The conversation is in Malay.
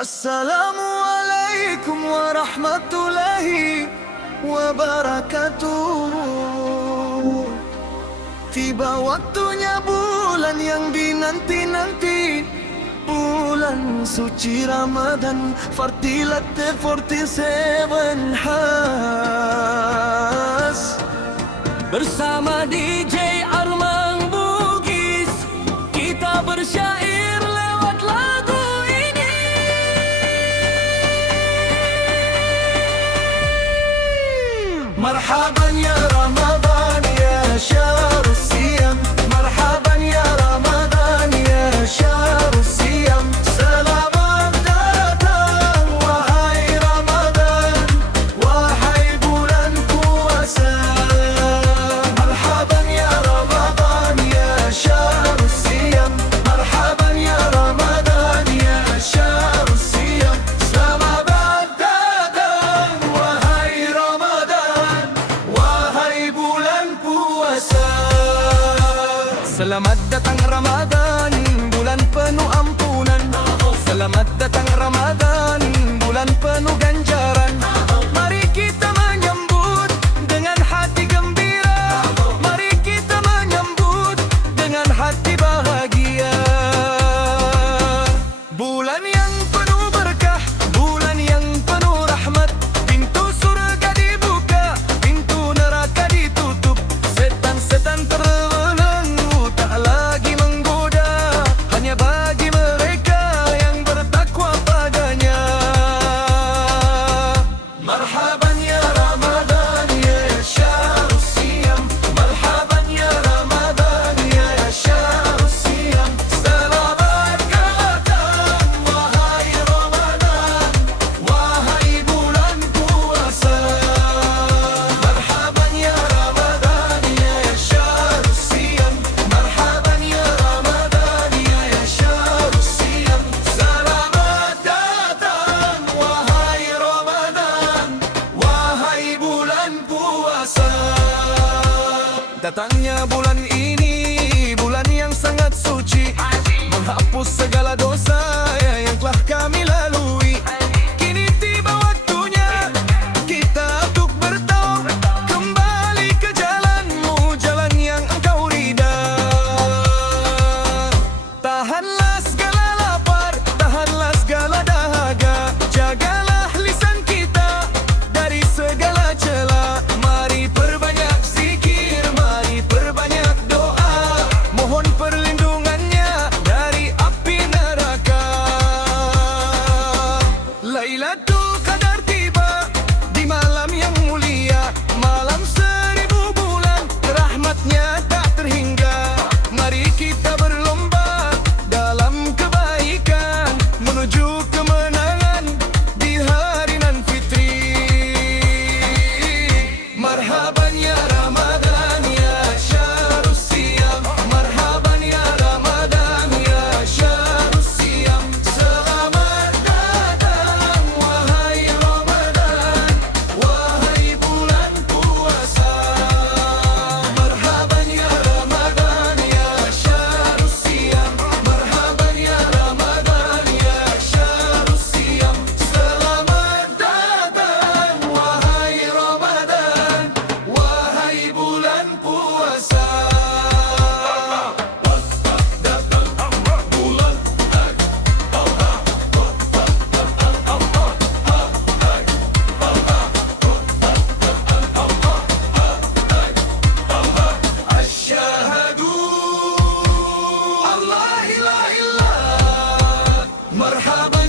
Assalamualaikum warahmatullahi wabarakatuh. Tiba waktunya bulan yang dinanti-nanti, bulan suci Ramadan. Fartilat 47 Has bersama DJ Armang Bugis, kita bersyair lewat lagu ini. Marhaban ya Ramadan ya syahrus siyam, marhaban ya Ramadan ya syahrus siyam. Selamat datang wahai Ramadan, wahai bulan puasa. Marhaban ya Ramadan ya syahrus siyam, marhaban ya Ramadan ya syahrus siyam. Selamat datang wahai Ramadan, wahai bulan puasa. Selamat datang Ramadan, bulan penuh ampunan. Selamat datang Ramadan, bulan penuh ganjaran. Mari kita menyambut dengan hati gembira, mari kita menyambut dengan hati bahagia. Bulan yang penuh berkah, bulan yang penuh rahmat. Pintu surga dibuka, pintu neraka ditutup. Setan-setan terbelenggu tak lagi menggoda, hanya bagi mereka yang bertakwa padanya. Marhaban ya Ramadan ya syahrus siyam, marhaban ya Ramadan ya syahrus siyam. Selamat datang wahai Ramadan, wahai bulan puasa. Marhaban ya Ramadan ya syahrus siyam, marhaban ya Ramadan ya syahrus siyam. Selamat datang wahai Ramadan, wahai bulan puasa. Datangnya bulan ini, bulan yang sangat suci, menghapus segala dosa yang telah kami lalui. Kini tiba waktunya kita untuk bertaubat, kembali ke jalanmu, jalan yang engkau ridha. Tahanlah segala lapar, tahanlah segala dahaga, jagalah lisan kita dari segala cela. Mari perbanyak zikir, mari perbanyak doa, mohon perlindungannya dari api neraka. Lailatul Qadar tiba di malam yang mulia, malam 1000 bulan, rahmatnya tak terhingga. Mari kita berlomba dalam kebaikan, menuju kemenangan di hari nan fitri. Marhaban ya Ramadan ya syahrus siyam, marhaban ya Ramadan ya syahrus siyam. Selamat datang wahai Ramadan, wahai bulan puasa. Marhaban ya Ramadan ya syahrus siyam, marhaban ya Ramadan ya syahrus siyam. Selamat datang wahai Ramadan, wahai bulan puasa. Asyhadu an la ilaha illallah, marhaban